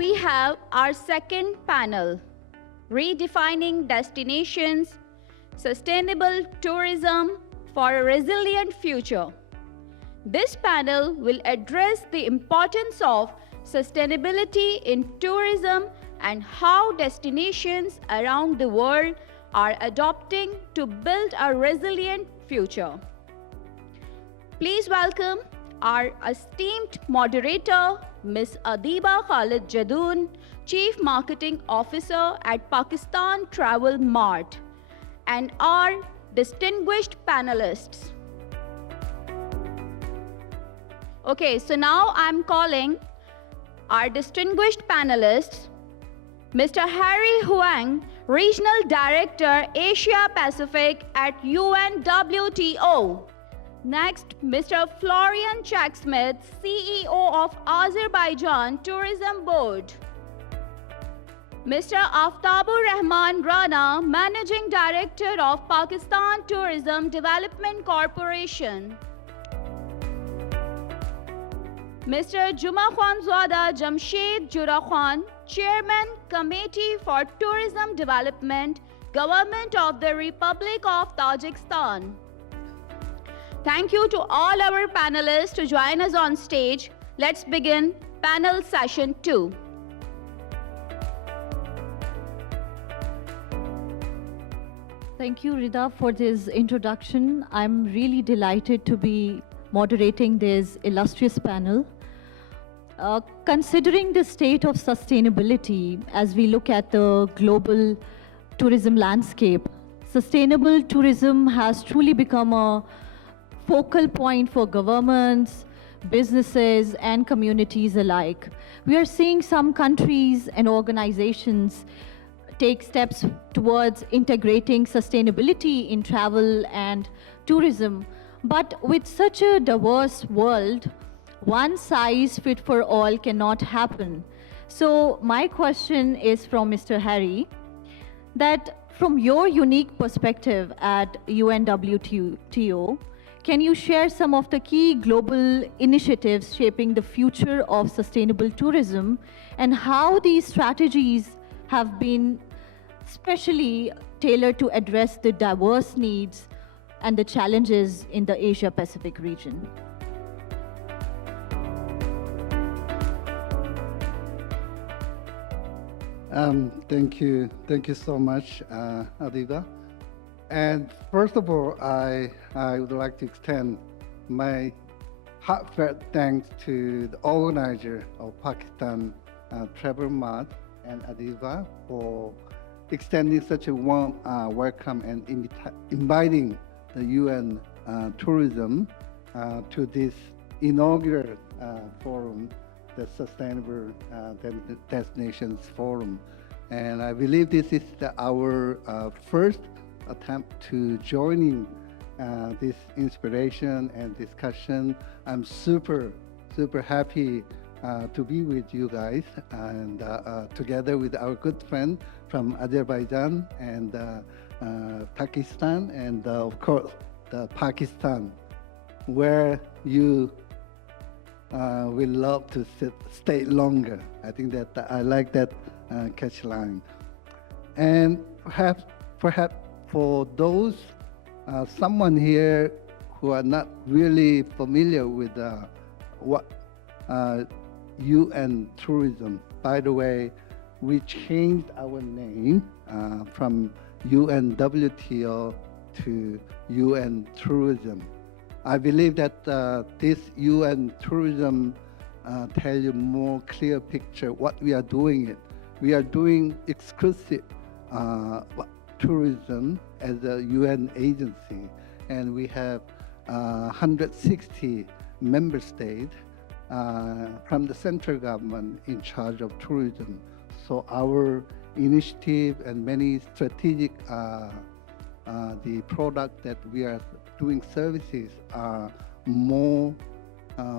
we have our second panel, Redefining Destinations, Sustainable Tourism for a Resilient Future. This panel will address the importance of sustainability in tourism and how destinations around the world are adopting to build a resilient future. Please welcome our esteemed moderator, Ms. Adeeba Khalid Jadoon, Chief Marketing Officer at Pakistan Travel Mart, and our distinguished panelists. Okay, so now I'm calling our distinguished panelists, Mr. Harry Hwang, Regional Director, Asia Pacific at UNWTO. Next, Mr. Florian Sengstschmid, CEO of Azerbaijan Tourism Board. Mr. Aftab Rehman Rana, Managing Director of Pakistan Tourism Development Corporation. Mr. Jumakhonzada Jamshed Jurakhan, Chairman, Committee for Tourism Development, Government of the Republic of Tajikistan. Thank you to all our panelists to join us on stage. Let's begin panel session 2. Thank you, Rida, for this introduction. I'm really delighted to be moderating this illustrious panel. Considering the state of sustainability as we look at the global tourism landscape, sustainable tourism has truly become a focal point for governments, businesses, and communities alike. We are seeing some countries and organizations take steps towards integrating sustainability in travel and tourism. But with such a diverse world, one size fit for all cannot happen. So my question is from Mr. Harry, that from your unique perspective at UNWTO, can you share some of the key global initiatives shaping the future of sustainable tourism and how these strategies have been specially tailored to address the diverse needs and the challenges in the Asia-Pacific region? Thank you so much, Adeeba. And first of all, I would like to extend my heartfelt thanks to the organizer of Pakistan Travel Mart and Adeeba for extending such a warm welcome and inviting the UN tourism to this inaugural forum, the Sustainable Destinations Forum. And I believe this is our first attempt to joining this inspiration and discussion. I'm super happy to be with you guys, and together with our good friend from Azerbaijan and Tajikistan, and of course the Pakistan, where you will love to stay longer. I think that I like that catch line. And perhaps for those someone here who are not really familiar with what UN tourism. By the way, we changed our name from UNWTO to UN tourism. I believe that this UN tourism tell you more clear picture what we are doing. We are doing exclusive tourism as a UN agency, and we have 160 member states from the central government in charge of tourism. So our initiative and many strategic the product that we are doing services are more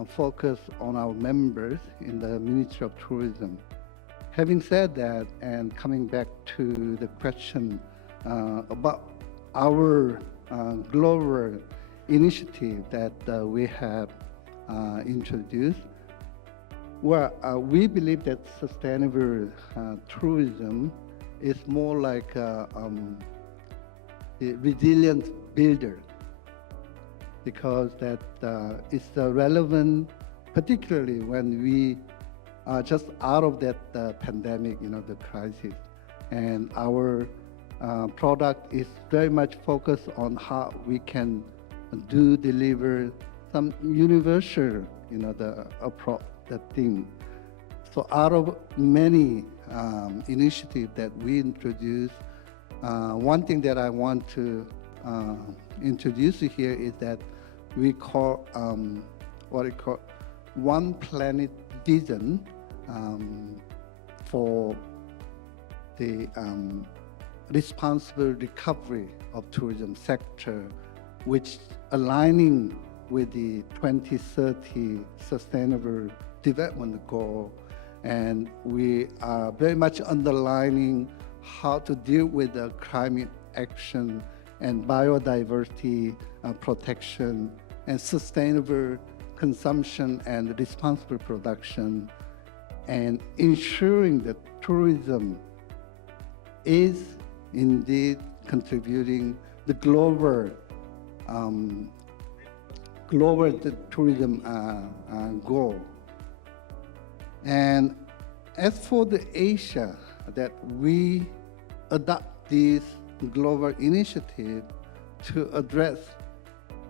focused on our members in the Ministry of Tourism. Having said that, and coming back to the question about our global initiative that we have introduced, Well, we believe that sustainable tourism is more like a resilient builder, because that is relevant, particularly when we are just out of that pandemic, the crisis, and our product is very much focused on how we can deliver some universal, the thing. So out of many initiatives that we introduced, one thing that I want to introduce here is that we call what we call One Planet Vision for the responsible recovery of tourism sector, which aligning with the 2030 Sustainable Development Goal. And we are very much underlining how to deal with the climate action and biodiversity protection and sustainable consumption and responsible production, and ensuring that tourism is indeed contributing the global tourism goal. And as for the Asia, that we adopt this global initiative to address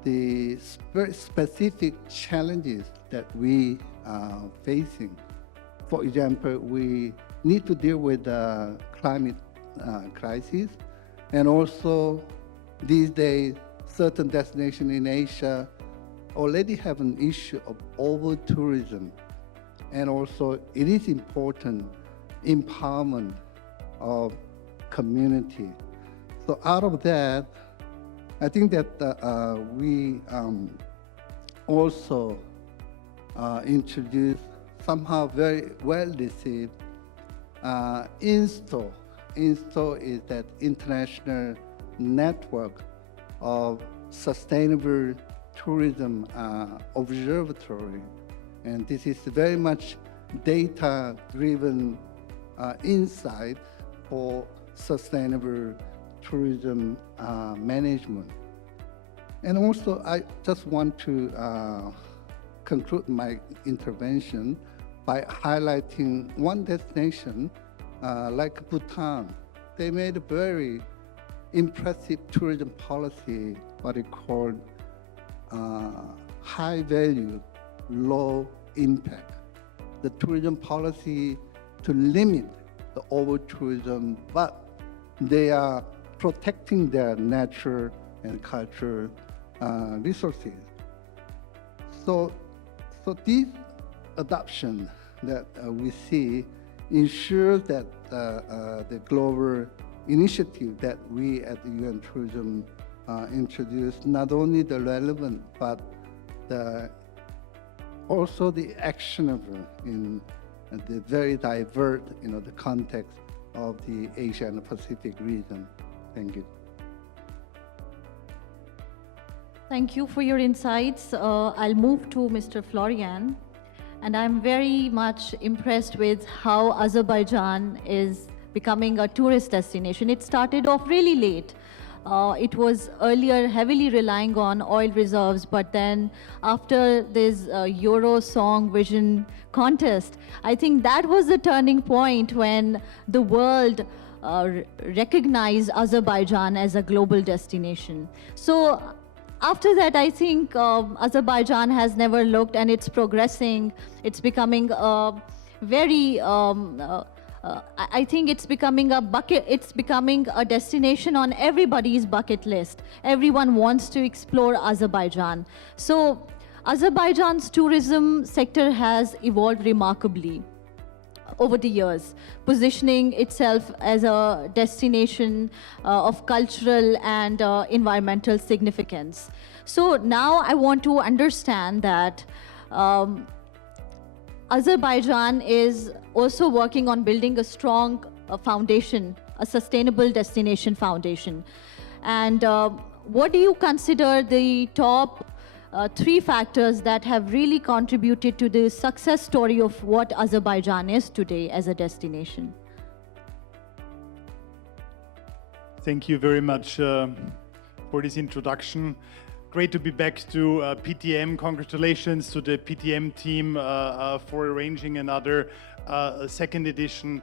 the very specific challenges that we are facing. For example, we need to deal with the climate crisis, and also these days, certain destinations in Asia already have an issue of over-tourism, and also it is important empowerment of community. So out of that, I think that we also introduced somehow very well received INSTO. INSTO is that international network of sustainable tourism observatory. And this is very much data-driven insight for sustainable tourism management. And also, I just want to conclude my intervention by highlighting one destination like Bhutan. They made a very impressive tourism policy, what they call high value, low impact. The tourism policy to limit the over-tourism, but they are protecting their natural and cultural resources. So this adoption that we see ensures that the global initiative that we at the UN Tourism introduced, not only the relevant, but also the actionable in the very diverse, the context of the Asia and the Pacific region. Thank you. Thank you for your insights. I'll move to Mr. Florian. And I'm very much impressed with how Azerbaijan is becoming a tourist destination. It started off really late. It was earlier heavily relying on oil reserves, but then after this Euro Song Vision contest, I think that was the turning point when the world recognized Azerbaijan as a global destination. So after that, I think Azerbaijan has never looked, and it's progressing. It's becoming a very I think it's becoming a bucket. It's becoming a destination on everybody's bucket list. Everyone wants to explore Azerbaijan. So Azerbaijan's tourism sector has evolved remarkably over the years, positioning itself as a destination of cultural and environmental significance. So now I want to understand that Azerbaijan is also working on building a strong foundation, a sustainable destination foundation. And what do you consider the top three factors that have really contributed to the success story of what Azerbaijan is today as a destination. Thank you very much for this introduction. Great to be back to PTM. Congratulations to the PTM team for arranging another second edition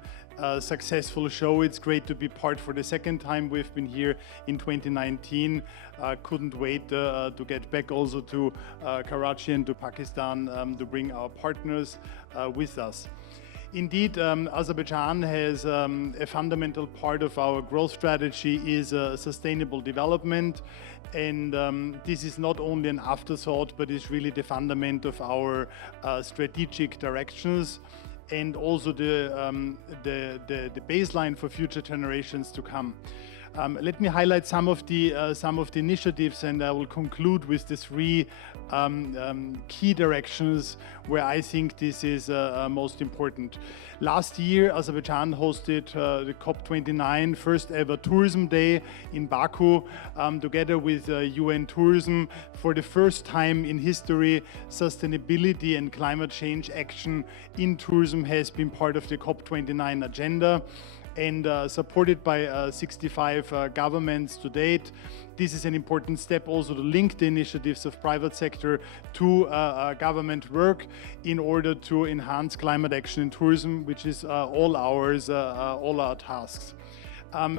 successful show. It's great to be part for the second time. We've been here in 2019. Couldn't wait to get back also to Karachi and to Pakistan to bring our partners with us. Indeed, Azerbaijan has a fundamental part of our growth strategy is sustainable development. And this is not only an afterthought, but is really the fundament of our strategic directions and also the baseline for future generations to come. Let me highlight some of the initiatives, and I will conclude with the three key directions where I think this is most important. Last year, Azerbaijan hosted the COP29 first ever Tourism Day in Baku, together with UN Tourism. For the first time in history, sustainability and climate change action in tourism has been part of the COP29 agenda, and supported by 65 governments to date. This is an important step also to link the initiatives of private sector to government work in order to enhance climate action in tourism, which is all ours, all our tasks.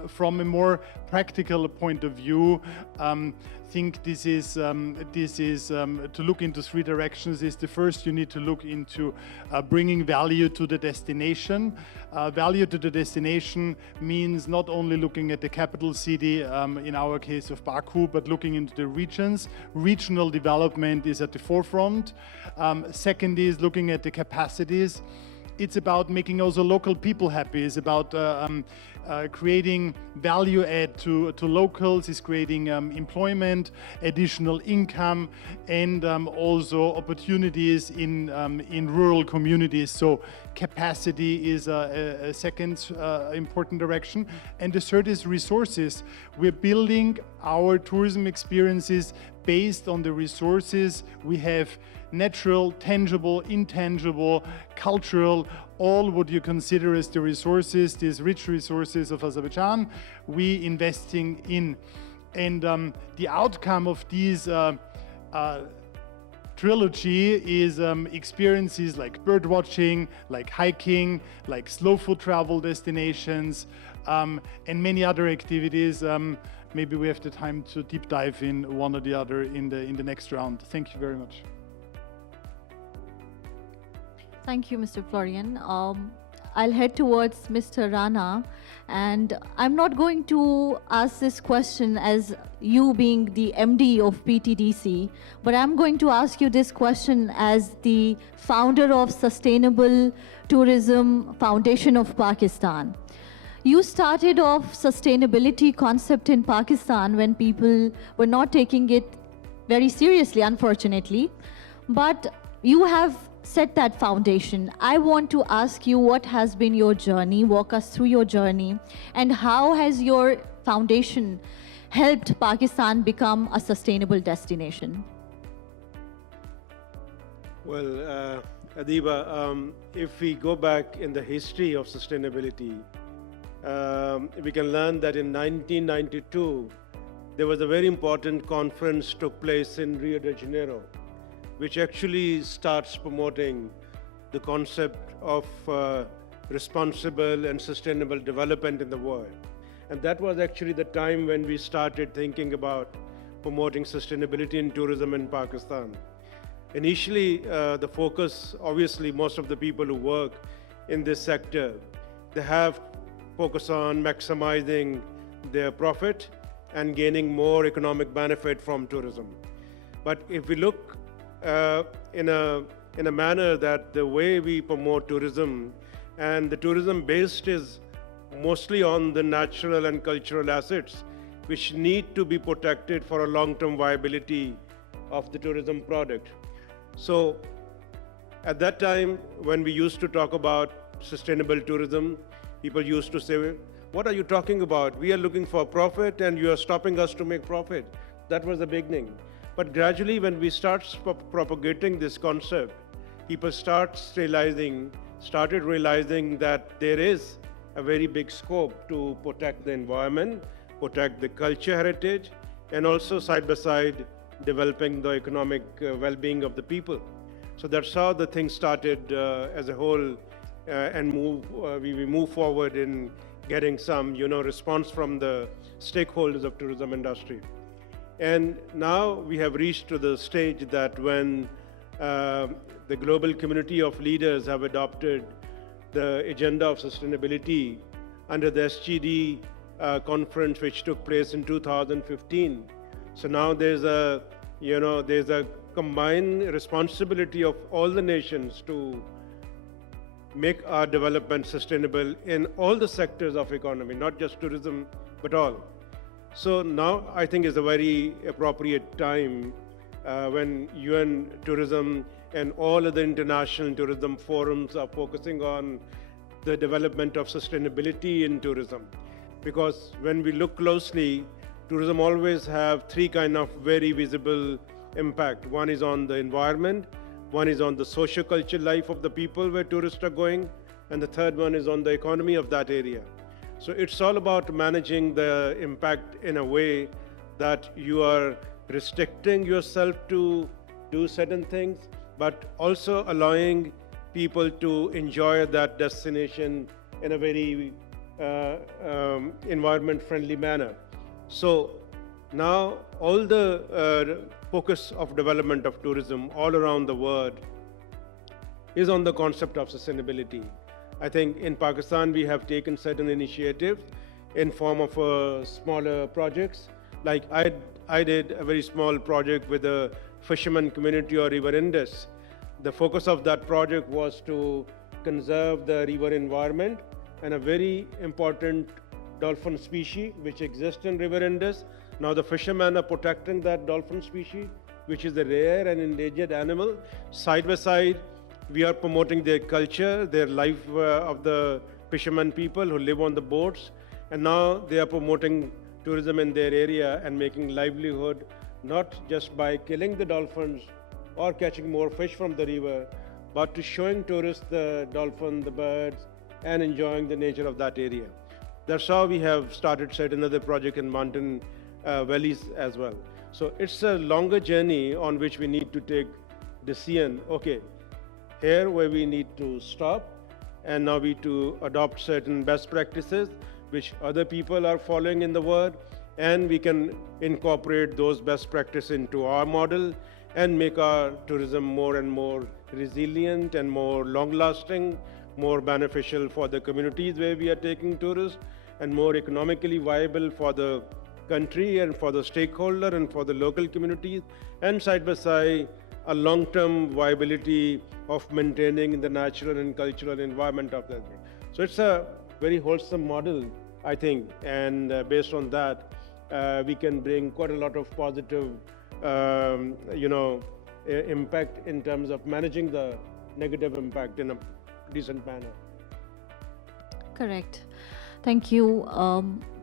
From a more practical point of view, I think this is to look into three directions. Is the first, you need to look into bringing value to the destination. Value to the destination means not only looking at the capital city, in our case of Baku, but looking into the regions. Regional development is at the forefront. Second is looking at the capacities. It's about making also local people happy. It's about creating value add to locals, is creating employment, additional income, and also opportunities in rural communities. So capacity is a second important direction. And the third is resources. We're building our tourism experiences based on the resources we have: natural, tangible, intangible, cultural, all what you consider as the resources, these rich resources of Azerbaijan, we investing in. And the outcome of these trilogy is experiences like bird watching, like hiking, like slow food travel destinations, and many other activities. Maybe we have the time to deep dive in one or the other in the next round. Thank you very much. Thank you, Mr. Florian. I'll head towards Mr. Rana, and I'm not going to ask this question as you being the MD of PTDC, but I'm going to ask you this question as the founder of Sustainable Tourism Foundation of Pakistan. You started off sustainability concept in Pakistan when people were not taking it very seriously, unfortunately, but you have set that foundation. I want to ask you, what has been your journey? Walk us through your journey, and how has your foundation helped Pakistan become a sustainable destination? Well, Adeeba, if we go back in the history of sustainability, we can learn that in 1992, there was a very important conference took place in Rio de Janeiro, which actually starts promoting the concept of responsible and sustainable development in the world. And that was actually the time when we started thinking about promoting sustainability in tourism in Pakistan. Initially, the focus, obviously, most of the people who work in this sector, they have focus on maximizing their profit and gaining more economic benefit from tourism. But if we look in a manner that the way we promote tourism, and the tourism based is mostly on the natural and cultural assets which need to be protected for a long-term viability of the tourism product. So at that time, when we used to talk about sustainable tourism, people used to say, what are you talking about? We are looking for profit and you are stopping us to make profit. That was the beginning. But gradually, when we start propagating this concept, people started realizing that there is a very big scope to protect the environment, protect the culture heritage, and also side by side developing the economic well-being of the people. So that's how the thing started as a whole, and we move forward in getting some, response from the stakeholders of tourism industry. And now we have reached to the stage that when the global community of leaders have adopted the agenda of sustainability under the SGD conference, which took place in 2015. So now there's a combined responsibility of all the nations to make our development sustainable in all the sectors of economy, not just tourism, but all. So now I think is a very appropriate time when UN tourism and all other international tourism forums are focusing on the development of sustainability in tourism. Because when we look closely, tourism always have three kind of very visible impact. One is on the environment, one is on the socio-cultural life of the people where tourists are going, and the third one is on the economy of that area. So it's all about managing the impact in a way that you are restricting yourself to do certain things, but also allowing people to enjoy that destination in a very environment-friendly manner. So now all the focus of development of tourism all around the world is on the concept of sustainability. I think in Pakistan we have taken certain initiatives in form of smaller projects. Like I did a very small project with the fisherman community or River Indus. The focus of that project was to conserve the river environment and a very important dolphin species which exists in River Indus. Now the fishermen are protecting that dolphin species, which is a rare and endangered animal. Side by side, we are promoting their culture, their life of the fishermen people who live on the boats. And now they are promoting tourism in their area and making livelihood, not just by killing the dolphins or catching more fish from the river, but to showing tourists the dolphin, the birds, and enjoying the nature of that area. That's how we have started certain other project in mountain valleys as well. So it's a longer journey on which we need to take decision. Okay, here where we need to stop, and now we to adopt certain best practices which other people are following in the world, and we can incorporate those best practices into our model and make our tourism more and more resilient and more long-lasting, more beneficial for the communities where we are taking tourists, and more economically viable for the country and for the stakeholder and for the local communities, and side by side a long-term viability of maintaining the natural and cultural environment of that. So it's a very wholesome model, I think, and based on that, we can bring quite a lot of positive, impact in terms of managing the negative impact in a decent manner. Correct. Thank you.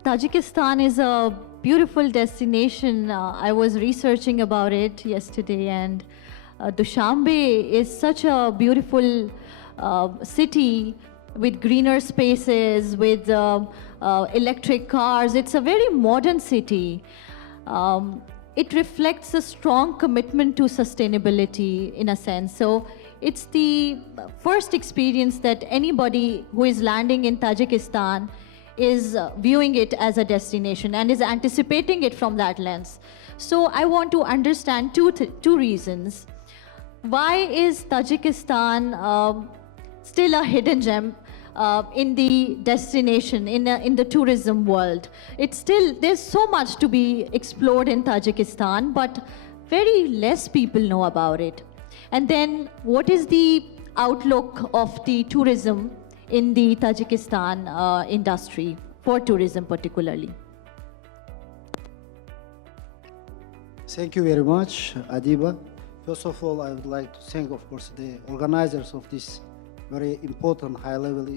Tajikistan is a beautiful destination. I was researching about it yesterday, and Dushanbe is such a beautiful city with greener spaces, with electric cars. It's a very modern city. It reflects a strong commitment to sustainability in a sense. So it's the first experience that anybody who is landing in Tajikistan is viewing it as a destination and is anticipating it from that lens. So I want to understand two reasons. Why is Tajikistan still a hidden gem in the destination, in the tourism world? It's still, there's so much to be explored in Tajikistan, but very less people know about it. And then what is the outlook of the tourism in the Tajikistan industry, for tourism particularly? Thank you very much, Adeeba. First of all, I would like to thank, of course, the organizers of this very important high-level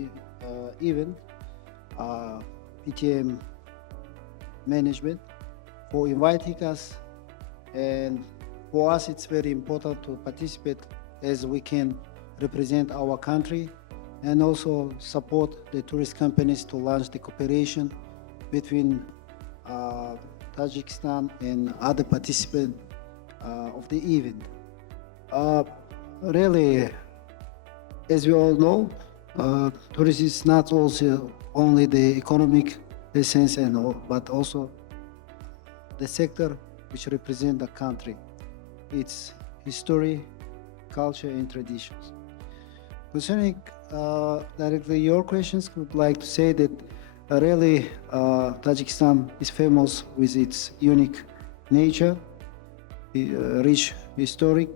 event, PTM management, for inviting us and for us, it's very important to participate as we can represent our country and also support the tourist companies to launch the cooperation between Tajikistan and other participants of the event. Really, as we all know, tourism is not also only the economic essence but also the sector which represents the country, its history, culture, and traditions. Concerning directly your questions, I would like to say that really Tajikistan is famous with its unique nature, rich historic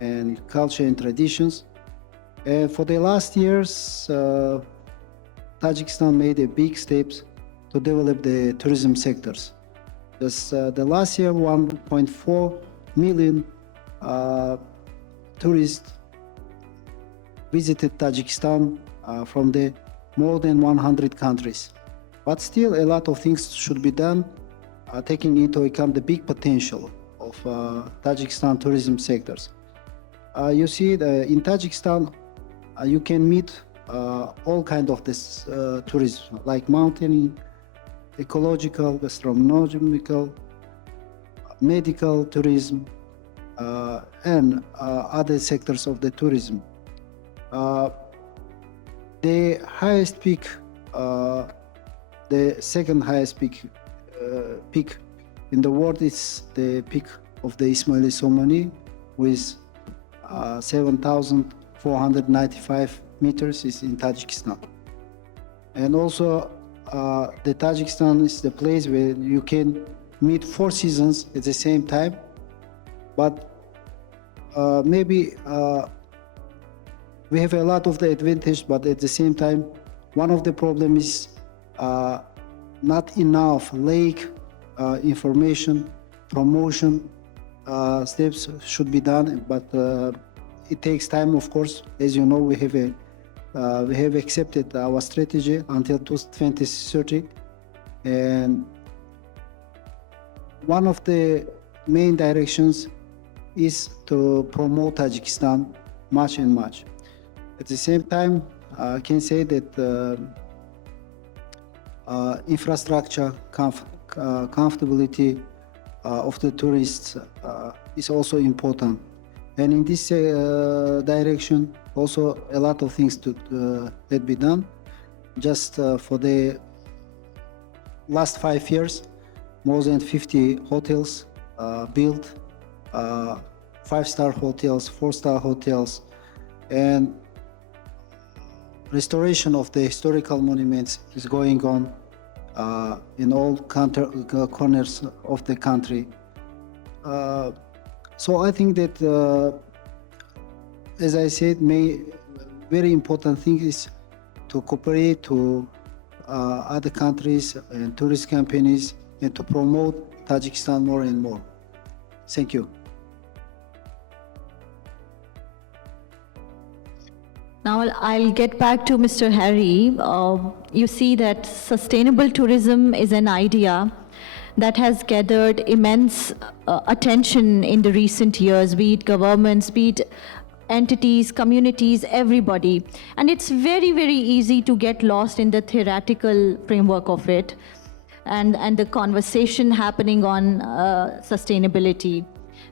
and culture and traditions. And for the last years, Tajikistan made a big steps to develop the tourism sectors. The last year, 1.4 million tourists visited Tajikistan from the more than 100 countries. But still, a lot of things should be done, taking into account the big potential of Tajikistan tourism sectors. You see, in Tajikistan, you can meet all kinds of this tourism, like mountaineering, ecological, gastronomical, medical tourism, and other sectors of the tourism. The highest peak, the second highest peak in the world is the peak of the Ismaili Somoni with 7,495 meters is in Tajikistan. And also the Tajikistan is the place where you can meet 4 seasons at the same time, but maybe we have a lot of the advantage, but at the same time, one of the problems is not enough lake information, promotion steps should be done, but it takes time, of course. As you know, we have accepted our strategy until 2030, and one of the main directions is to promote Tajikistan much and much. At the same time, I can say that infrastructure, comfortability of the tourists is also important. And in this direction, also a lot of things that be done. Just for the last 5 years, more than 50 hotels built, 5-star hotels, 4-star hotels, and restoration of the historical monuments is going on in all corners of the country. So I think that, as I said, very important thing is to cooperate to other countries and tourist companies and to promote Tajikistan more and more. Thank you. Now I'll get back to Mr. Harry. You see that sustainable tourism is an idea that has gathered immense attention in the recent years, be it governments, be it entities, communities, everybody. And it's very, very easy to get lost in the theoretical framework of it and the conversation happening on sustainability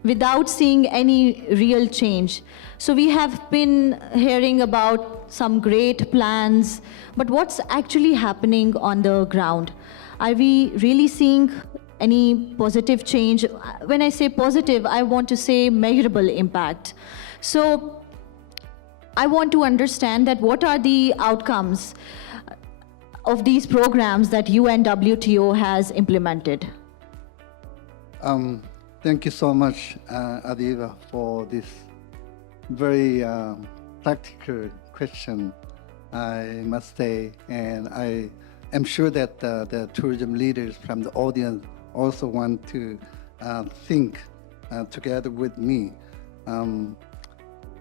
without seeing any real change. So we have been hearing about some great plans, but what's actually happening on the ground? Are we really seeing any positive change? When I say positive, I want to say measurable impact. So I want to understand that what are the outcomes of these programs that UNWTO has implemented? Thank you so much, Adeeba, for this very practical question, I must say. And I am sure that the tourism leaders from the audience also want to think together with me.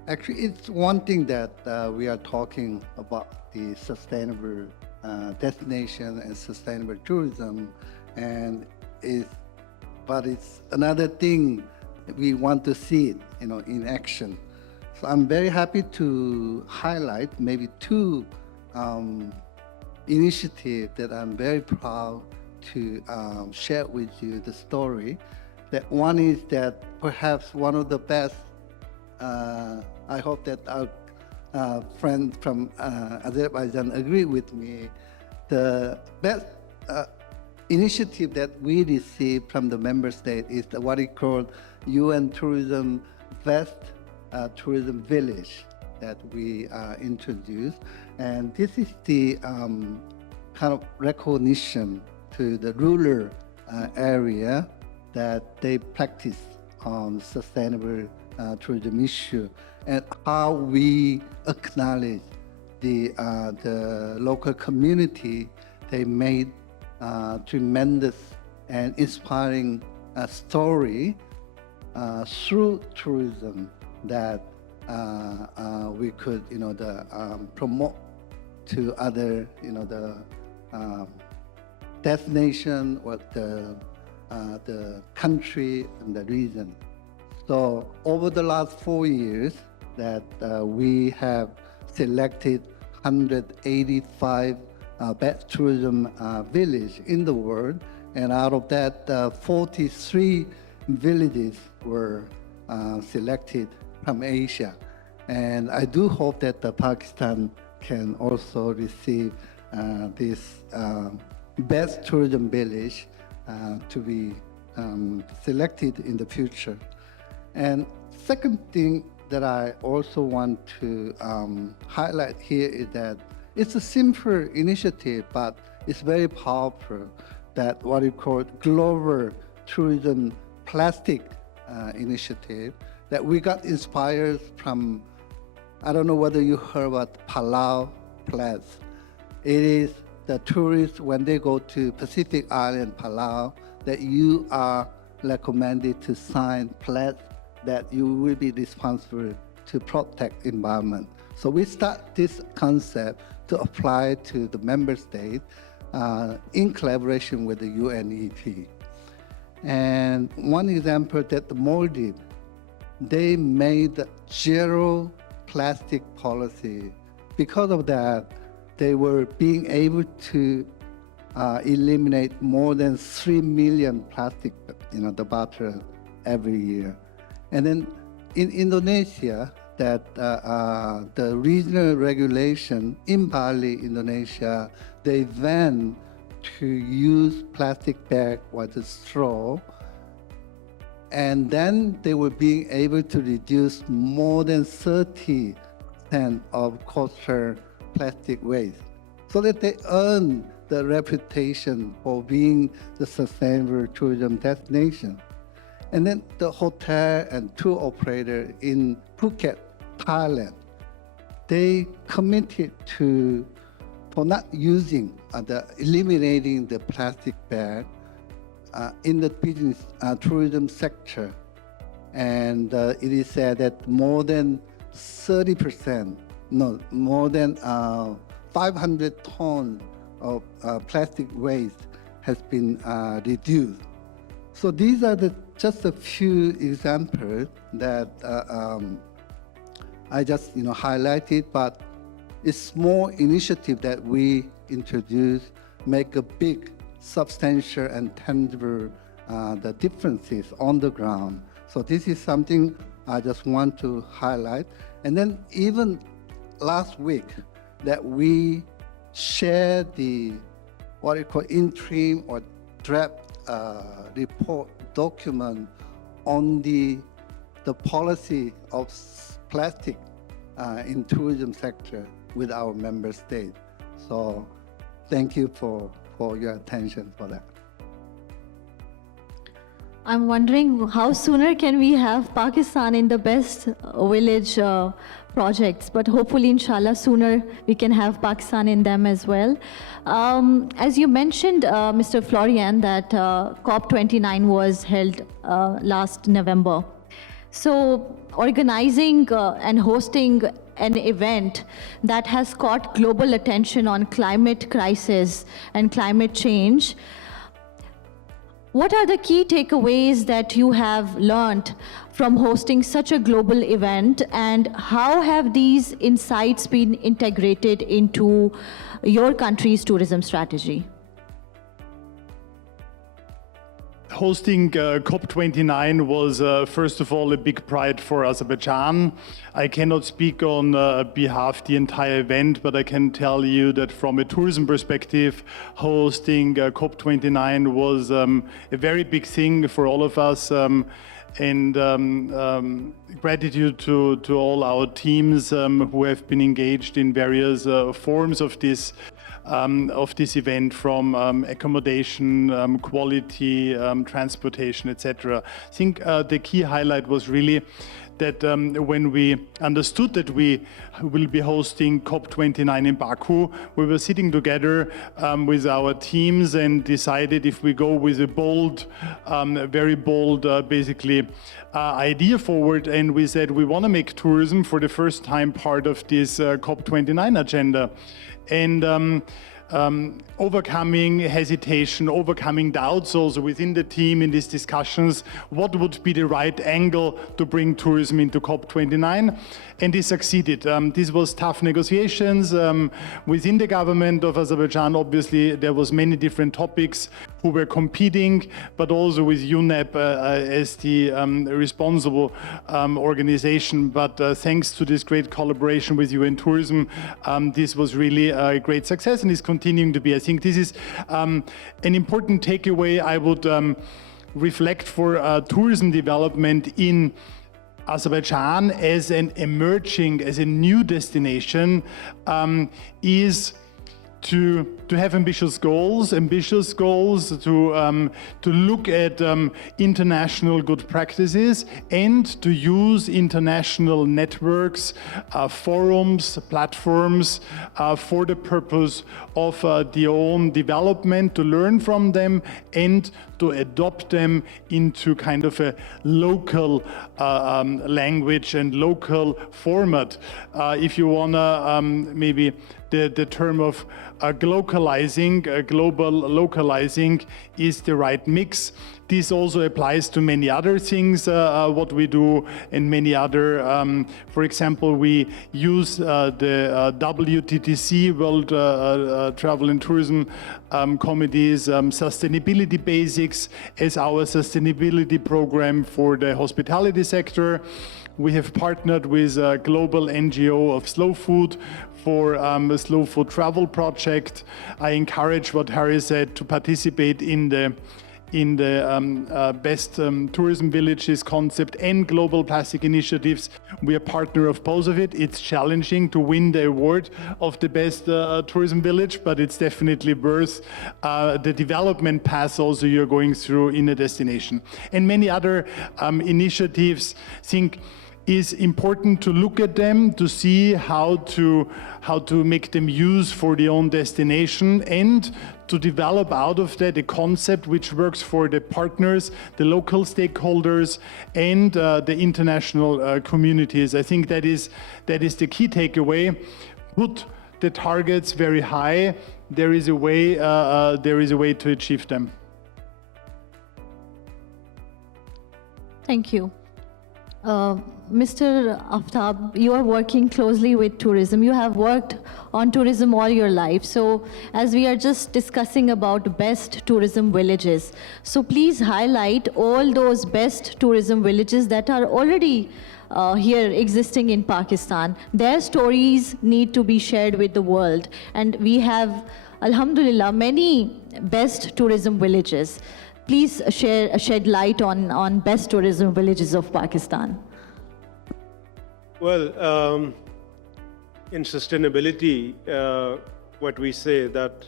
Actually, it's one thing that we are talking about the sustainable destination and sustainable tourism, but it's another thing we want to see it, in action. So I'm very happy to highlight maybe two initiatives that I'm very proud to share with you the story. That one is that perhaps one of the best, I hope that our friends from Azerbaijan agree with me, the best initiative that we received from the member state is what is called UN Tourism Best Tourism Village that we introduced. And this is the kind of recognition to the rural area that they practice on sustainable tourism issue and how we acknowledge the local community. They made tremendous and inspiring story through tourism that we could, promote to other, the destination or the country and the region. So over the last 4 years, that we have selected 185 best tourism village in the world, and out of that, 43 villages were selected from Asia. And I do hope that Pakistan can also receive this best tourism village to be selected in the future. And second thing that I also want to highlight here is that it's a simple initiative, but it's very powerful, that what we call global tourism plastic initiative, that we got inspired from, I don't know whether you heard about Palau Plus. It is the tourists, when they go to Pacific Island, Palau, that you are recommended to sign pledge that you will be responsible to protect environment. So we start this concept to apply to the member state in collaboration with the UNEP. And one example that the Maldives, they made zero plastic policy. Because of that, they were being able to eliminate more than 3 million plastic, the bottle every year. And then in Indonesia, that the regional regulation in Bali, Indonesia, they banned to use plastic bag with a straw. And then they were being able to reduce more than 30% of coastal plastic waste, so that they earn the reputation for being the sustainable tourism destination. And then the hotel and tour operator in Phuket, Thailand, they committed for not using, eliminating the plastic bag in the business tourism sector. And it is said that more than 30%, more than 500 tons of plastic waste has been reduced. So these are just a few examples that I just highlighted, but it's small initiative that we introduce make a big, substantial and tangible the differences on the ground. So this is something I just want to highlight. And then even last week that we shared the what we call interim or draft report document on the policy of plastic in tourism sector with our member state. So thank you for your attention for that. I'm wondering how sooner can we have Pakistan in the best village projects, but hopefully, inshallah, sooner we can have Pakistan in them as well. As you mentioned, Mr. Florian, that COP29 was held last November. So organizing and hosting an event that has caught global attention on climate crisis and climate change, what are the key takeaways that you have learned from hosting such a global event, and how have these insights been integrated into your country's tourism strategy? Hosting COP29 was, first of all, a big pride for Azerbaijan. I cannot speak on behalf of the entire event, but I can tell you that from a tourism perspective, hosting COP29 was a very big thing for all of us. And gratitude to all our teams who have been engaged in various forms of this event, from accommodation, quality, transportation, etc. I think the key highlight was really that when we understood that we will be hosting COP29 in Baku, we were sitting together with our teams and decided if we go with a bold, very bold, basically, idea forward, and we said we want to make tourism for the first time part of this COP29 agenda. And overcoming hesitation, overcoming doubts also within the team in these discussions, what would be the right angle to bring tourism into COP29, and this succeeded. This was tough negotiations within the government of Azerbaijan. Obviously, there was many different topics who were competing, but also with UNEP as the responsible organization. But thanks to this great collaboration with UN Tourism, this was really a great success and is continuing to be. I think this is an important takeaway I would reflect for tourism development in Azerbaijan as an emerging, as a new destination, is to have ambitious goals to look at international good practices and to use international networks, forums, platforms for the purpose of their own development, to learn from them and to adopt them into kind of a local language and local format. If you wanna maybe the term of globalizing, global localizing is the right mix. This also applies to many other things, what we do, and many other, for example, we use the WTTC, World Travel and Tourism Committee's Sustainability Basics as our sustainability program for the hospitality sector. We have partnered with a global NGO of slow food for a slow food travel project. I encourage what Harry said to participate in the best tourism villages concept and global plastic initiatives. We are partner of both of it. It's challenging to win the award of the best tourism village, but it's definitely worth the development path also you're going through in a destination. And many other initiatives, I think, is important to look at them, to see how to make them use for their own destination, and to develop out of that a concept which works for the partners, the local stakeholders, and the international communities. I think that is the key takeaway. Put the targets very high. There is a way to achieve them. Thank you. Mr. Aftab, you are working closely with tourism. You have worked on tourism all your life. So as we are just discussing about best tourism villages, so please highlight all those best tourism villages that are already here existing in Pakistan. Their stories need to be shared with the world. And we have, alhamdulillah, many best tourism villages. Please shed light on best tourism villages of Pakistan. Well, in sustainability, what we say that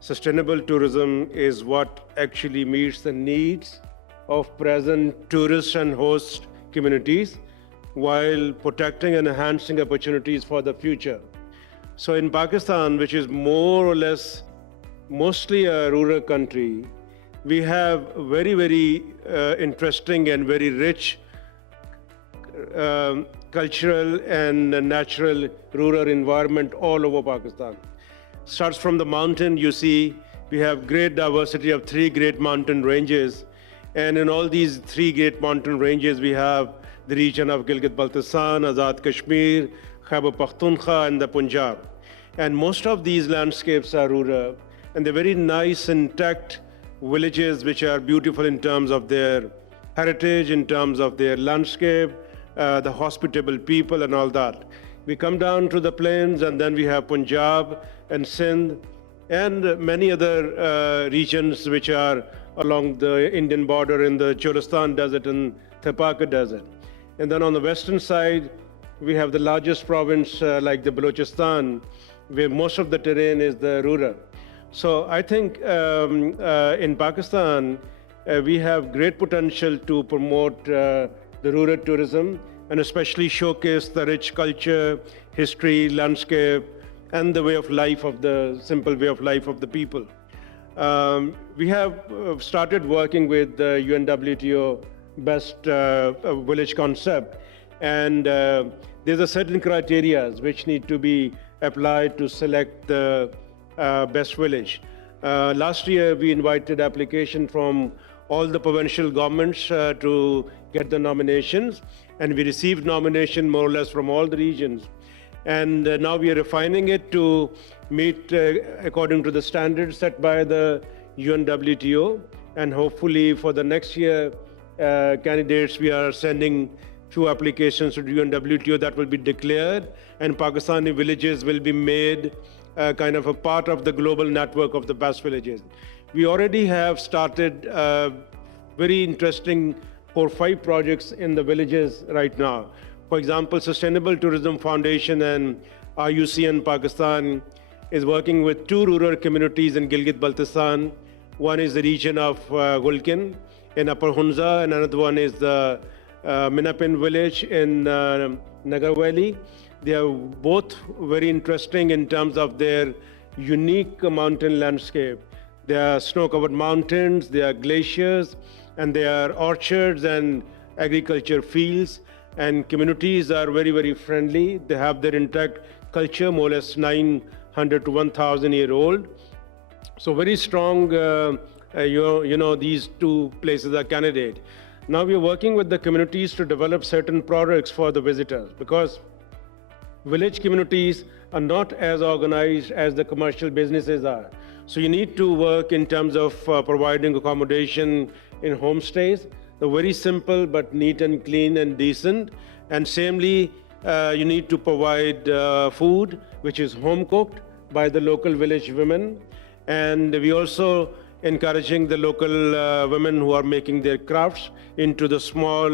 sustainable tourism is what actually meets the needs of present tourist and host communities while protecting and enhancing opportunities for the future. So in Pakistan, which is more or less mostly a rural country, we have very, very interesting and very rich cultural and natural rural environment all over Pakistan. Starts from the mountain, you see We have great diversity of 3 great mountain ranges. And in all these 3 great mountain ranges, we have the region of Gilgit-Baltistan, Azad Kashmir, Khyber Pakhtunkhwa, and the Punjab. And most of these landscapes are rural, and they're very nice, intact villages which are beautiful in terms of their heritage, in terms of their landscape, the hospitable people and all that. We come down to the plains, and then we have Punjab and Sindh and many other regions which are along the Indian border in the Cholistan Desert and Thapaka Desert. And then on the western side, we have the largest province like the Balochistan, where most of the terrain is the rural. So I think in Pakistan, we have great potential to promote the rural tourism and especially showcase the rich culture, history, landscape, and the way of life of the simple way of life of the people. We have started working with the UNWTO Best Village concept, and there's a certain criteria which need to be applied to select the best village. Last year, we invited application from all the provincial governments to get the nominations, and we received nomination more or less from all the regions. And now we are refining it to meet according to the standards set by the UNWTO, and hopefully for the next year, candidates, we are sending 2 applications to the UNWTO that will be declared, and Pakistani villages will be made kind of a part of the global network of the best villages. We already have started very interesting 4 or 5 projects in the villages right now. For example, Sustainable Tourism Foundation and IUCN Pakistan is working with 2 rural communities in Gilgit-Baltistan. One is the region of Gulkin in Upper Hunza, and another one is the Minapin village in Nagar Valley. They are both very interesting in terms of their unique mountain landscape. There are snow-covered mountains, there are glaciers, and there are orchards and agriculture fields. And communities are very, very friendly. They have their intact culture, more or less 900 to 1,000 year old. So very strong, these 2 places are candidate. Now we are working with the communities to develop certain products for the visitors, because village communities are not as organized as the commercial businesses are. So you need to work in terms of providing accommodation in homestays. They're very simple but neat and clean and decent. And samely, you need to provide food which is home cooked by the local village women. And we also encouraging the local women who are making their crafts into the small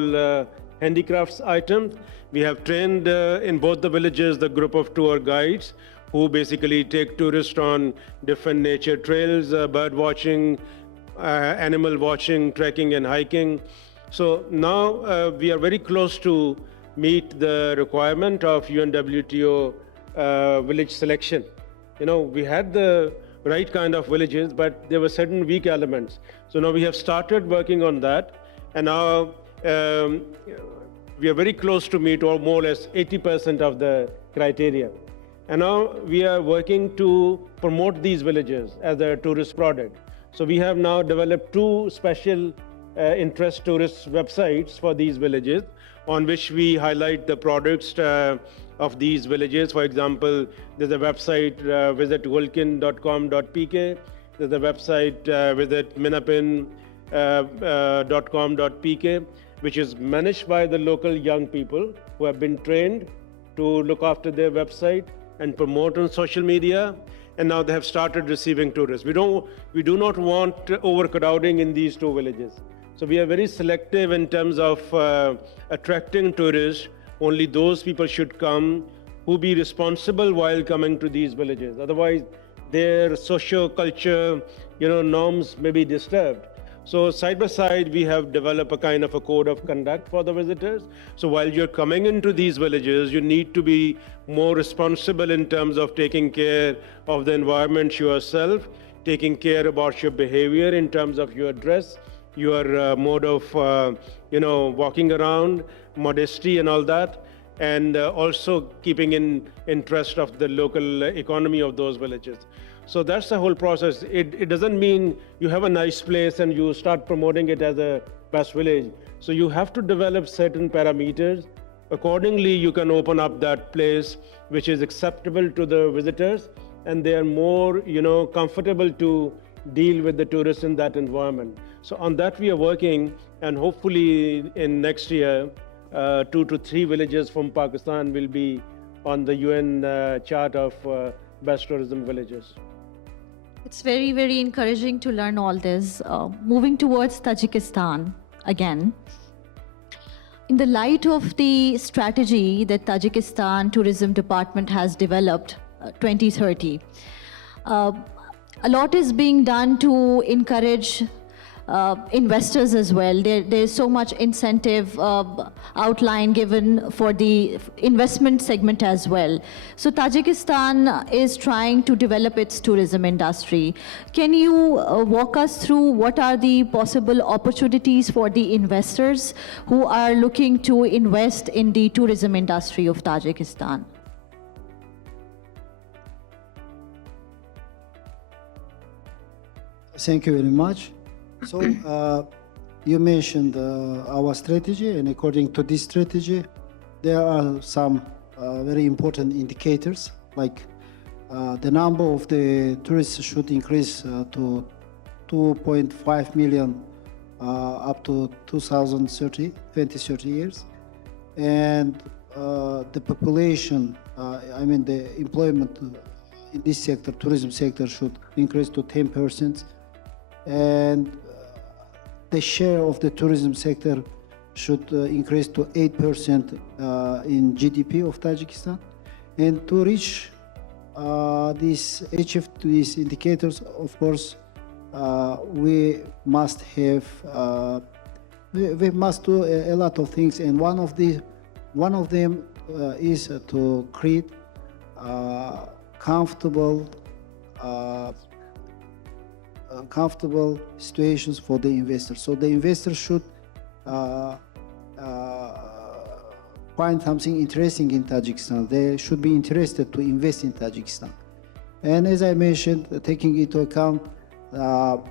handicrafts items. We have trained in both the villages the group of tour guides who basically take tourists on different nature trails, bird watching, animal watching, trekking and hiking. So now we are very close to meet the requirement of UNWTO village selection. We had the right kind of villages, but there were certain weak elements. So now we have started working on that, and now we are very close to meet or more or less 80% of the criteria. And now we are working to promote these villages as a tourist product. So we have now developed 2 special interest tourist websites for these villages, on which we highlight the products of these villages. For example, there's a website, visit gulkin.com.pk. There's a website, visit minapin.com.pk, which is managed by the local young people who have been trained to look after their website and promote on social media. And now they have started receiving tourists. We do not want overcrowding in these 2 villages. So we are very selective in terms of attracting tourists. Only those people should come who be responsible while coming to these villages. Otherwise, their socio-culture, norms may be disturbed. So side by side, we have developed a kind of a code of conduct for the visitors. So while you're coming into these villages, you need to be more responsible in terms of taking care of the environment yourself, taking care about your behavior in terms of your dress, your mode of, walking around, modesty and all that. and also keeping in interest of the local economy of those villages. So that's the whole process. It doesn't mean you have a nice place and you start promoting it as a best village. So you have to develop certain parameters. Accordingly, you can open up that place which is acceptable to the visitors, and they are more, comfortable to deal with the tourists in that environment. So on that we are working, and hopefully in next year, 2 to 3 villages from Pakistan will be on the UN chart of best tourism villages. It's very, very encouraging to learn all this. Moving towards Tajikistan again. In the light of the strategy that Tajikistan Tourism Department has developed, 2030, a lot is being done to encourage investors as well. There's so much incentive outline given for the investment segment as well. So Tajikistan is trying to develop its tourism industry. Can you walk us through what are the possible opportunities for the investors who are looking to invest in the tourism industry of Tajikistan? Thank you very much. So you mentioned our strategy, and according to this strategy, there are some very important indicators, like the number of the tourists should increase to 2.5 million up to 2030 years, and the population, the employment in this sector, tourism sector, should increase to 10%. And the share of the tourism sector should increase to 8% in GDP of Tajikistan. And to reach achieve these indicators, of course, we must have we must do a lot of things, and one of them is to create comfortable situations for the investors. So the investors should find something interesting in Tajikistan. They should be interested to invest in Tajikistan. And as I mentioned, taking into account our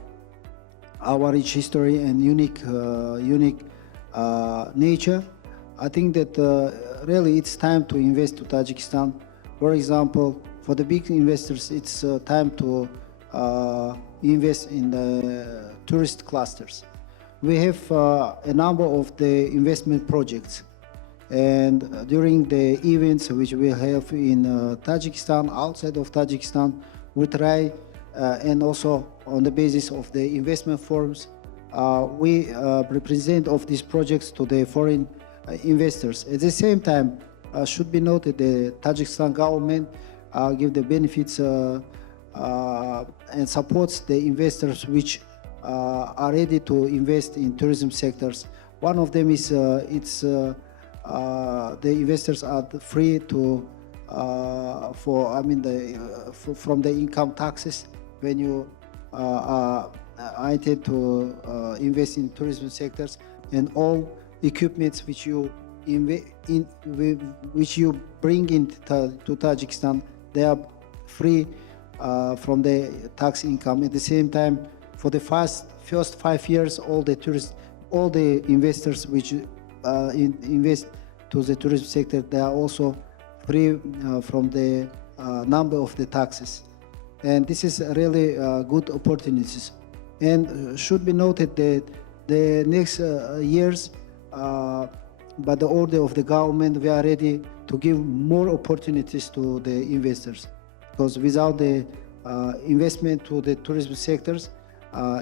rich history and unique nature, I think that really it's time to invest to Tajikistan. For example, for the big investors, it's time to invest in the tourist clusters. We have a number of the investment projects, and during the events which we have in Tajikistan, outside of Tajikistan, we try, and also on the basis of the investment forums, we represent of these projects to the foreign investors. At the same time, should be noted the Tajikistan government give the benefits and supports the investors which are ready to invest in tourism sectors. One of them is the investors are free to from the income taxes when you are intend to invest in tourism sectors, and all equipments which you bring into Tajikistan, they are free from the tax income. At the same time, for the first 5 years, all the investors which invest to the tourism sector, they are also free from the number of the taxes. And this is really good opportunities. And should be noted that the next years, by the order of the government, we are ready to give more opportunities to the investors. Because without the investment to the tourism sectors,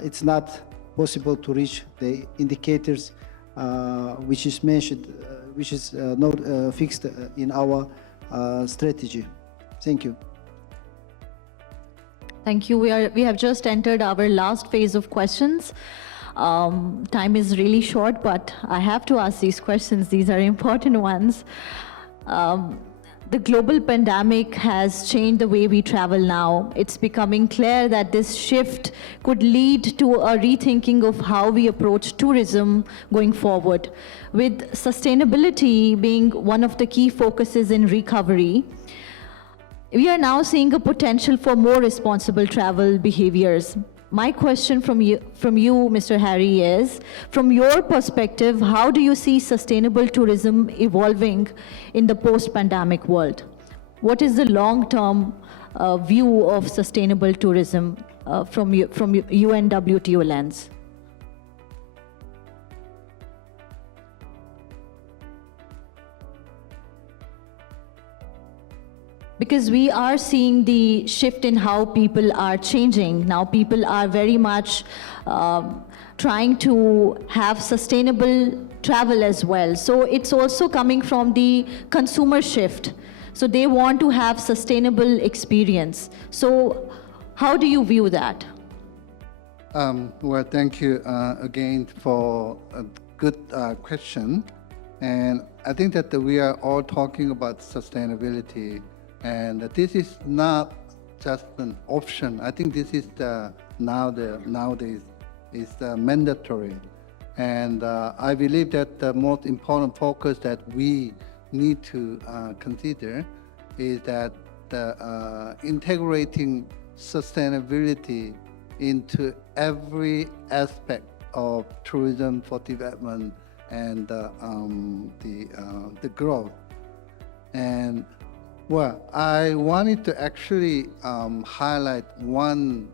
it's not possible to reach the indicators which is mentioned, which is not fixed in our strategy. Thank you. Thank you. We have just entered our last phase of questions. Time is really short, but I have to ask these questions. These are important ones. the global pandemic has changed the way we travel now. It's becoming clear that this shift could lead to a rethinking of how we approach tourism going forward. With sustainability being one of the key focuses in recovery, we are now seeing a potential for more responsible travel behaviors. My question from you, Mr. Harry, is, from your perspective, how do you see sustainable tourism evolving in the post-pandemic world? What is the long-term view of sustainable tourism from UN WTO lens? Because we are seeing the shift in how people are changing. Now people are very much trying to have sustainable travel as well. So it's also coming from the consumer shift. So they want to have sustainable experience. So how do you view that? Well, thank you again for a good question. And I think that we are all talking about sustainability. And this is not just an option. I think this is nowadays is mandatory. And I believe that the most important focus that we need to consider is that integrating sustainability into every aspect of tourism for development and the growth. And well, I wanted to actually highlight one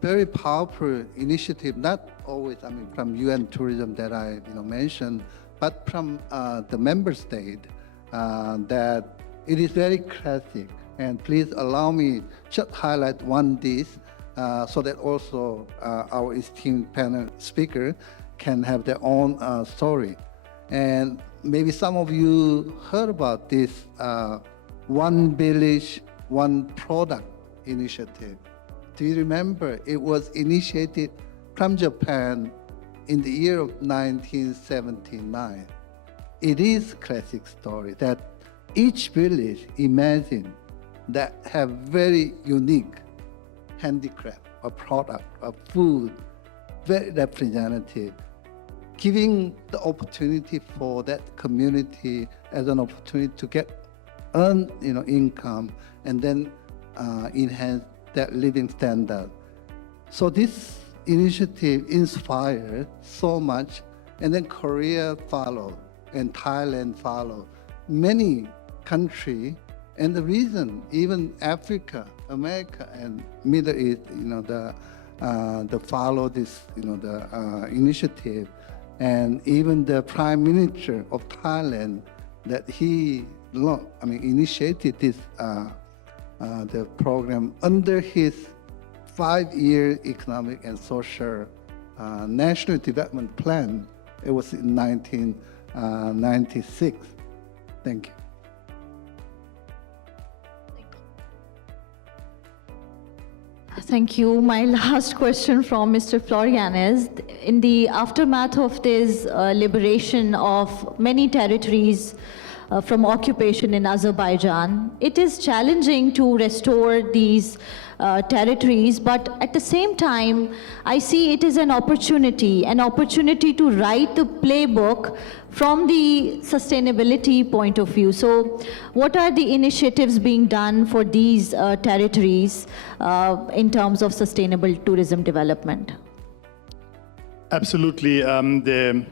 very powerful initiative, not always, from UN tourism that I mentioned, but from the member state, that it is very classic. And please allow me just highlight one this, so that also our esteemed panel speaker can have their own story. And maybe some of you heard about this One Village, One Product initiative. Do you remember? It was initiated from Japan in the year of 1979. It is a classic story that each village, imagine, that have very unique handicraft, a product, a food, very representative, giving the opportunity for that community as an opportunity to earn income and then enhance that living standard. So this initiative inspired so much, and then Korea followed and Thailand followed. Many countries, and the reason even Africa, America, and Middle East, the follow this, the initiative, and even the Prime Minister of Thailand, that he initiated this the program under his 5-year economic and social national development plan. It was in 1996. Thank you. Thank you. My last question from Mr. Florian is, in the aftermath of this liberation of many territories from occupation in Azerbaijan, it is challenging to restore these territories, but at the same time, I see it is an opportunity to write the playbook from the sustainability point of view. So what are the initiatives being done for these territories in terms of sustainable tourism development? Absolutely. The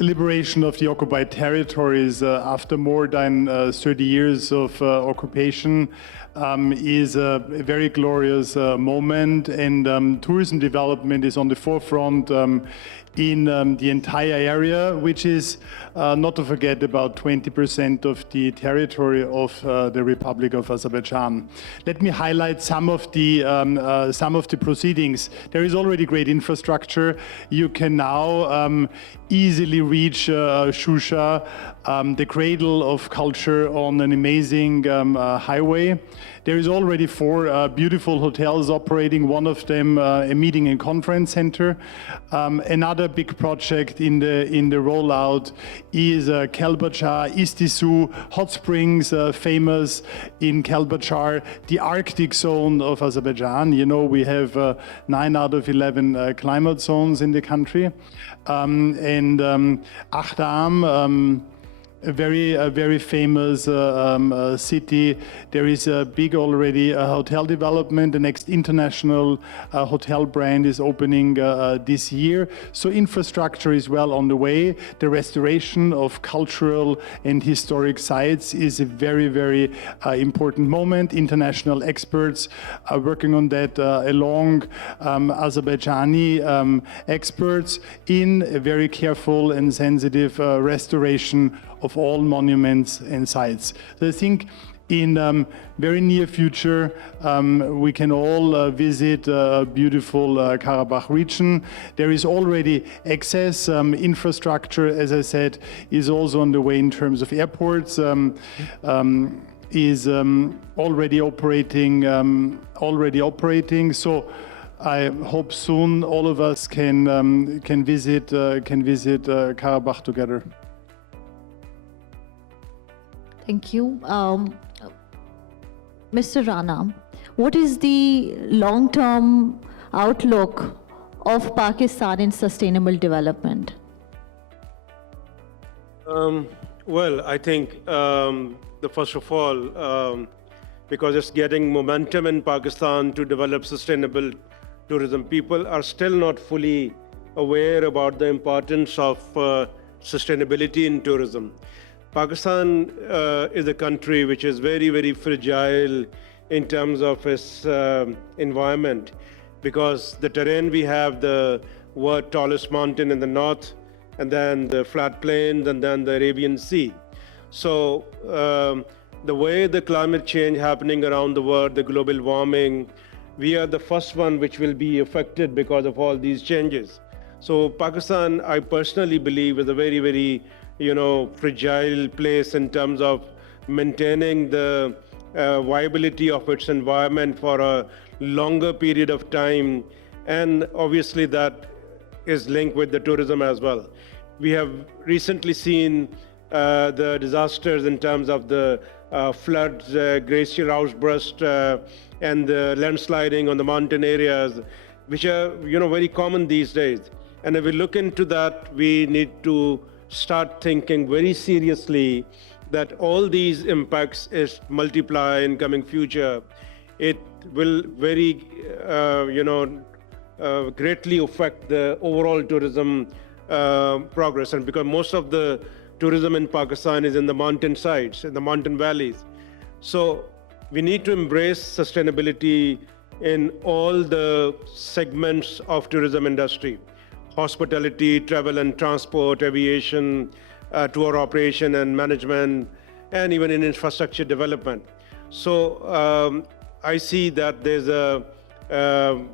liberation of the occupied territories after more than 30 years of occupation is a very glorious moment, and tourism development is on the forefront in the entire area, which is not to forget about 20% of the territory of the Republic of Azerbaijan. Let me highlight some of the proceedings. There is already great infrastructure. You can now easily reach Shusha, the cradle of culture, on an amazing highway. There is already 4 beautiful hotels operating, one of them a meeting and conference center. Another Another big project in the rollout is Kelbachar, Istisu, hot springs, famous in Kelbachar, the Arctic zone of Azerbaijan. You know, we have 9 out of 11 climate zones in the country. Aftab, a very famous city. There is a big already hotel development. The next international hotel brand is opening this year. So infrastructure is well on the way. The restoration of cultural and historic sites is a very important moment. International experts are working on that along Azerbaijani experts in a very careful and sensitive restoration of all monuments and sites. So I think in very near future, we can all visit beautiful Karabakh region. There is already access. Infrastructure, as I said, is also on the way in terms of airports. Is already operating. So I hope soon all of us can visit Karabakh together. Thank you. Mr. Rana, what is the long-term outlook of Pakistan in sustainable development? Well, I think first of all, because it's getting momentum in Pakistan to develop sustainable tourism, people are still not fully aware about the importance of sustainability in tourism. Pakistan is a country which is very fragile in terms of its environment, because the terrain we have, the world tallest mountain in the north, and then the flat plains, and then the Arabian Sea. So the way the climate change happening around the world, the global warming, we are the first one which will be affected because of all these changes. So Pakistan, I personally believe, is a very fragile place in terms of maintaining the viability of its environment for a longer period of time, and obviously that is linked with the tourism as well. We have recently seen the disasters in terms of the floods, glacier outburst, and the landsliding on the mountain areas, which are very common these days. And if we look into that, we need to start thinking very seriously that all these impacts is multiply in coming future. It will very greatly affect the overall tourism progress, and because most of the tourism in Pakistan is in the mountain sides, in the mountain valleys. So we need to embrace sustainability in all the segments of tourism industry: hospitality, travel and transport, aviation, tour operation and management, and even in infrastructure development. So I see that there's a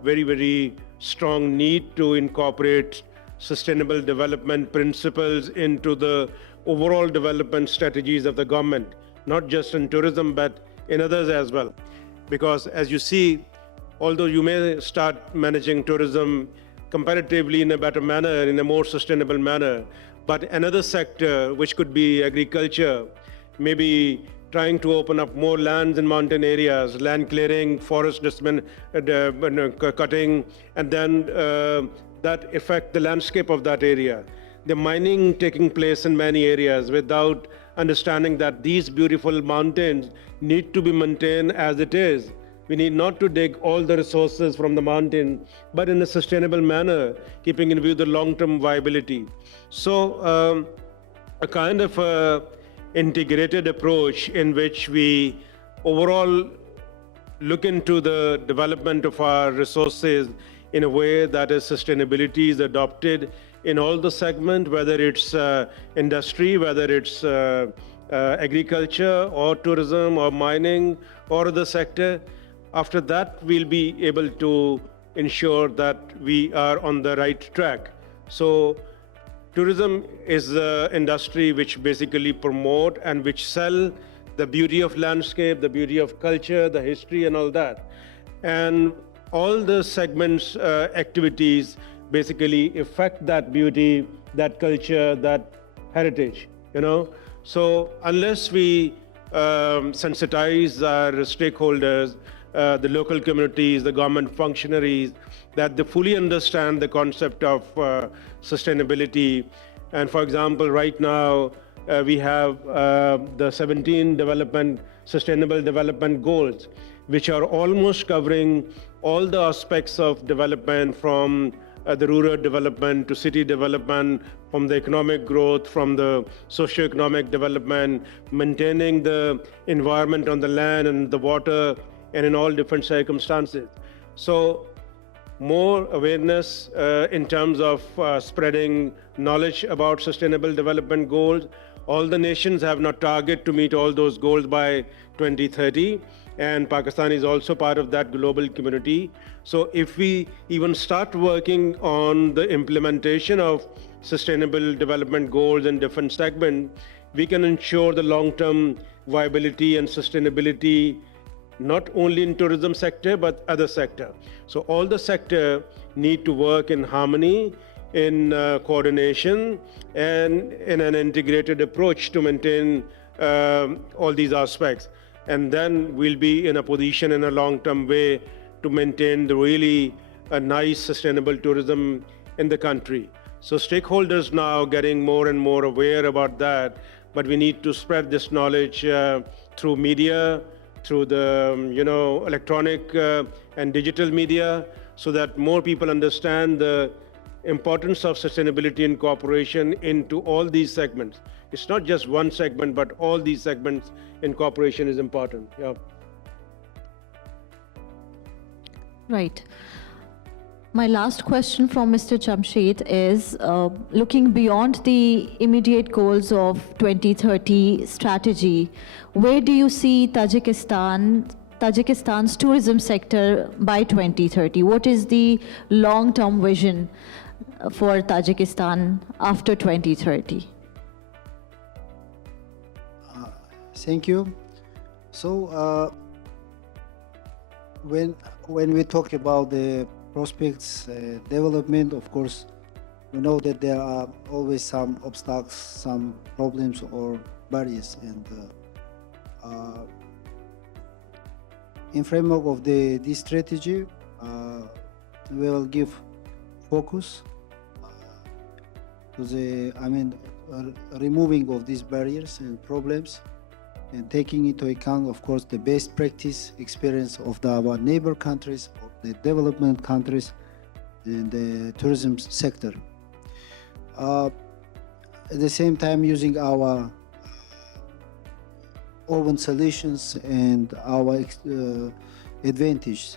very strong need to incorporate sustainable development principles into the overall development strategies of the government, not just in tourism, but in others as well. Because as you see, although you may start managing tourism comparatively in a better manner, in a more sustainable manner, but another sector, which could be agriculture, maybe trying to open up more lands in mountain areas, land clearing, forest cutting, and then that affect the landscape of that area. The mining taking place in many areas without understanding that these beautiful mountains need to be maintained as it is. We need not to dig all the resources from the mountain, but in a sustainable manner, keeping in view the long-term viability. So a kind of integrated approach in which we overall look into the development of our resources in a way that is sustainability is adopted in all the segment, whether it's industry, whether it's agriculture or tourism or mining or other sector. After that, we'll be able to ensure that we are on the right track. So tourism is the industry which basically promote and which sell the beauty of landscape, the beauty of culture, the history and all that. And all the segments, activities basically affect that beauty, that culture, that heritage, you know. So unless we sensitize our stakeholders, the local communities, the government functionaries, that they fully understand the concept of sustainability. And for example, right now, we have the 17 Sustainable Development Goals, which are almost covering all the aspects of development, from the rural development to city development, from the economic growth, from the socio-economic development, maintaining the environment on the land and the water, and in all different circumstances. So more awareness in terms of spreading knowledge about Sustainable Development Goals. All the nations have now target to meet all those goals by 2030, and Pakistan is also part of that global community. So if we even start working on the implementation of Sustainable Development Goals in different segments, we can ensure the long-term viability and sustainability, not only in tourism sector, but other sector. So all the sector need to work in harmony, in coordination, and in an integrated approach to maintain all these aspects. And then we'll be in a position in a long-term way to maintain the really nice sustainable tourism in the country. So stakeholders now getting more and more aware about that, but we need to spread this knowledge through media, through the electronic and digital media, so that more people understand the importance of sustainability and cooperation into all these segments. It's not just one segment, but all these segments in cooperation is important. Yeah. Right. My last question from Mr. Jamshed is, looking beyond the immediate goals of 2030 strategy, where do you see Tajikistan's tourism sector by 2030? What is the long-term vision for Tajikistan after 2030? Thank you. So when we talk about the prospects, development, of course, we know that there are always some obstacles, some problems or barriers, and in framework of this strategy, we will give focus to the, removing of these barriers and problems, and taking into account, of course, the best practice experience of our neighbor countries, of the development countries, in the tourism sector. At the same time, using our urban solutions and our advantage.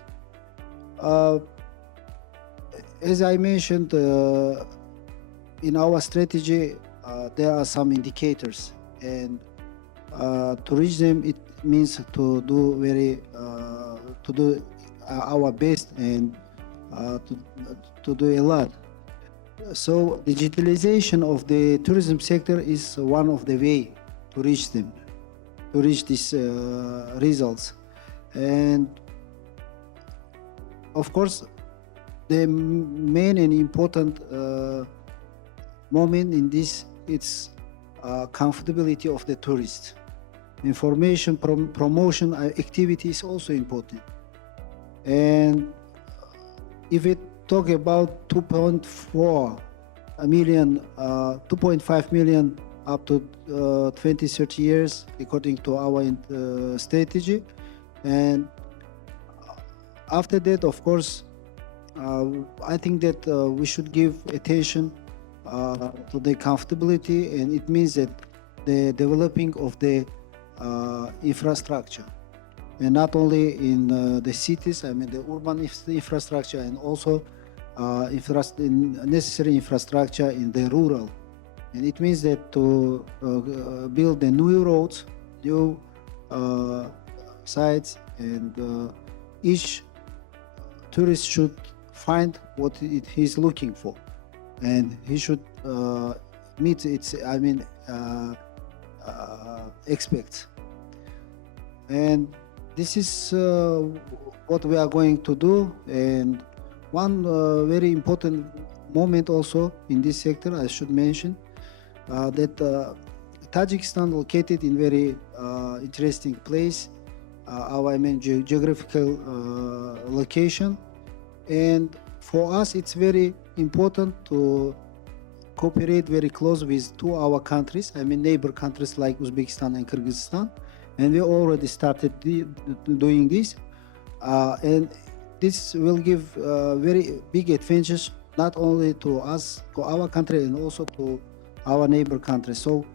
As I mentioned, in our strategy, there are some indicators, and to reach them, it means to do our best and to do a lot. So digitalization of the tourism sector is one of the way to reach them, to reach these results. And of course, the main and important moment in this, it's comfortability of the tourist. Information promotion activity is also important. And if we talk about 2.5 million up to 20-30 years, according to our strategy. And after that, of course, I think that we should give attention to the comfortability, and it means that the developing of the infrastructure, and not only in the cities, the urban infrastructure, and also necessary infrastructure in the rural. And it means that to build the new roads, new sites, and each tourist should find what he's looking for, and he should meet its expects. And this is what we are going to do. And one very important moment also in this sector, I should mention that Tajikistan located in very interesting place, geographical location, and for us it's very important to cooperate very close with our countries, neighbor countries like Uzbekistan and Kyrgyzstan, and we already started doing this, and this will give very big advantages not only to us, to our country, and also to our neighbor countries. So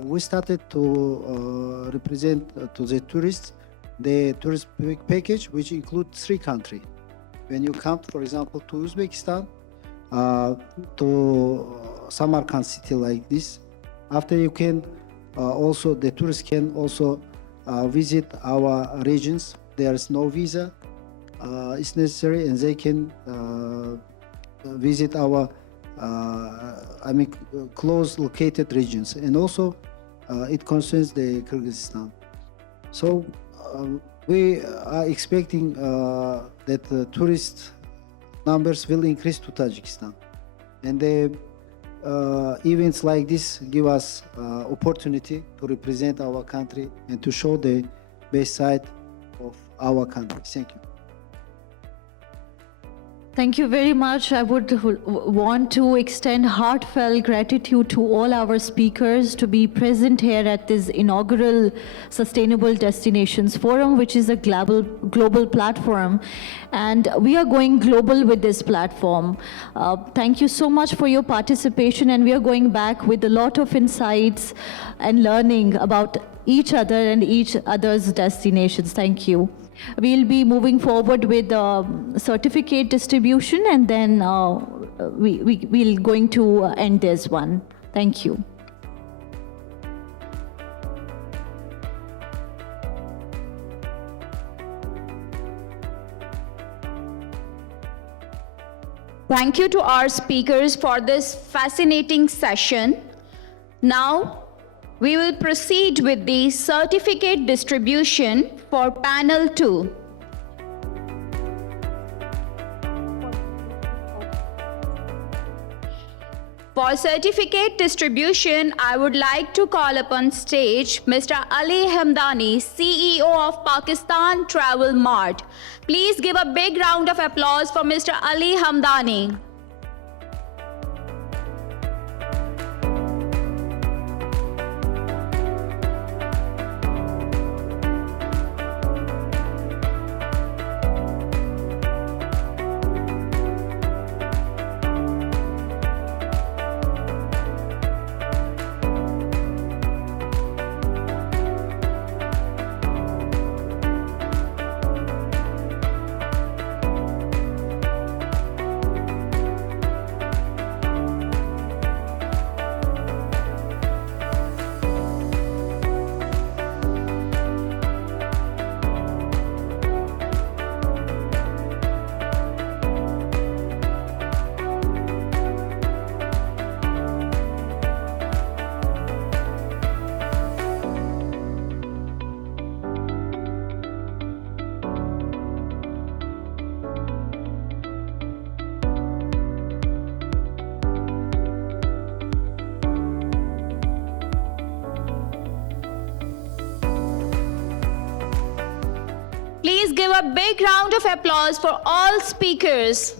we started to represent to the tourists the tourist package, which includes 3 countries. When you come, for example, to Uzbekistan, to Samarkand city like this, after you can also, the tourists can also visit our regions. There is no visa is necessary, and they can visit our close located regions, and also it concerns the Kyrgyzstan. So we are expecting that the tourist numbers will increase to Tajikistan, and the events like this give us opportunity to represent our country and to show the best side of our country. Thank you. Thank you very much. I would want to extend heartfelt gratitude to all our speakers to be present here at this inaugural Sustainable Destinations Forum, which is a global platform. And we are going global with this platform. Thank you so much for your participation, and we are going back with a lot of insights and learning about each other and each other's destinations. Thank you. We'll be moving forward with certificate distribution, and then we'll going to end this one. Thank you. Thank you to our speakers for this fascinating session. Now, we will proceed with the certificate distribution for panel 2. For certificate distribution, I would like to call upon stage Mr. Ali Hamdani, CEO of Pakistan Travel Mart. Please give a big round of applause for Mr. Ali Hamdani. Please give a big round of applause for all speakers.